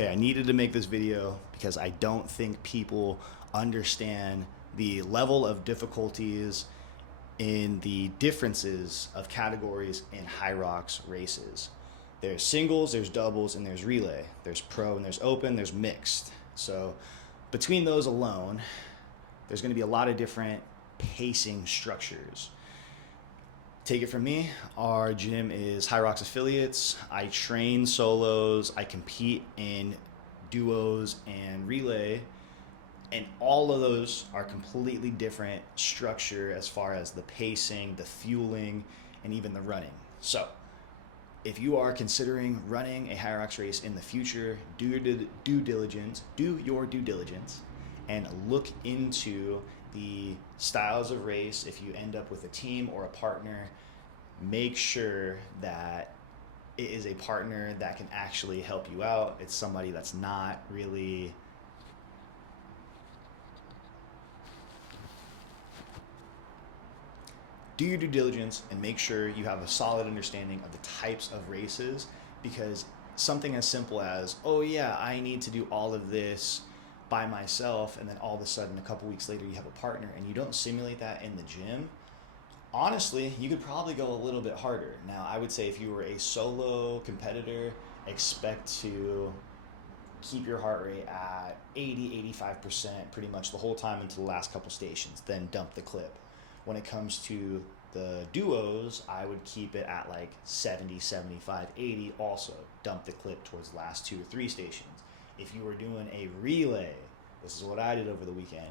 Okay, I needed to make this video because I don't think people understand the level of difficulties in the differences of categories in HYROX races. There's singles, there's doubles, and there's relay. There's pro and there's open, there's mixed. So between those alone, there's going to be a lot of different pacing structures. Take it from me, our gym is HYROX affiliates. I train solos, I compete in duos and relay, and all of those are completely different structure as far as the pacing, the fueling, and even the running. So if you are considering running a HYROX race in the future, do your due diligence, and look into the styles of race. If you end up with a team or a partner, make sure that it is a partner that can actually help you out. It's somebody that's not really do your due diligence and make sure you have a solid understanding of the types of races, because something as simple as, oh yeah, I need to do all of this by myself, and then all of a sudden a couple weeks later you have a partner and you don't simulate that in the gym, honestly, you could probably go a little bit harder. Now, I would say if you were a solo competitor, expect to keep your heart rate at 80-85% pretty much the whole time until the last couple stations, then dump the clip. When it comes to the duos, I would keep it at like 70, 75, 80, also dump the clip towards the last 2 or 3 stations. If you were doing a relay, this is what I did over the weekend,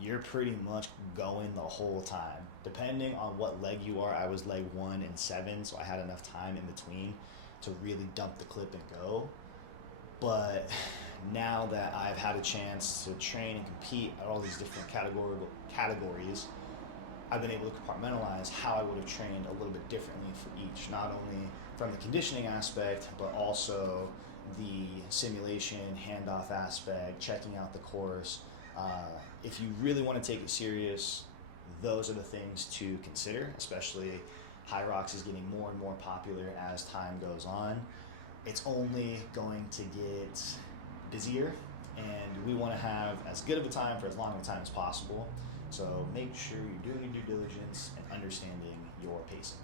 you're pretty much going the whole time. Depending on what leg you are, I was leg 1 and 7, so I had enough time in between to really dump the clip and go. But now that I've had a chance to train and compete at all these different categories, I've been able to compartmentalize how I would have trained a little bit differently for each, not only from the conditioning aspect, but also the simulation, handoff aspect, checking out the course. If you really want to take it serious, those are the things to consider, especially HYROX is getting more and more popular as time goes on. It's only going to get busier, and we want to have as good of a time for as long of a time as possible. So make sure you're doing your due diligence and understanding your pacing.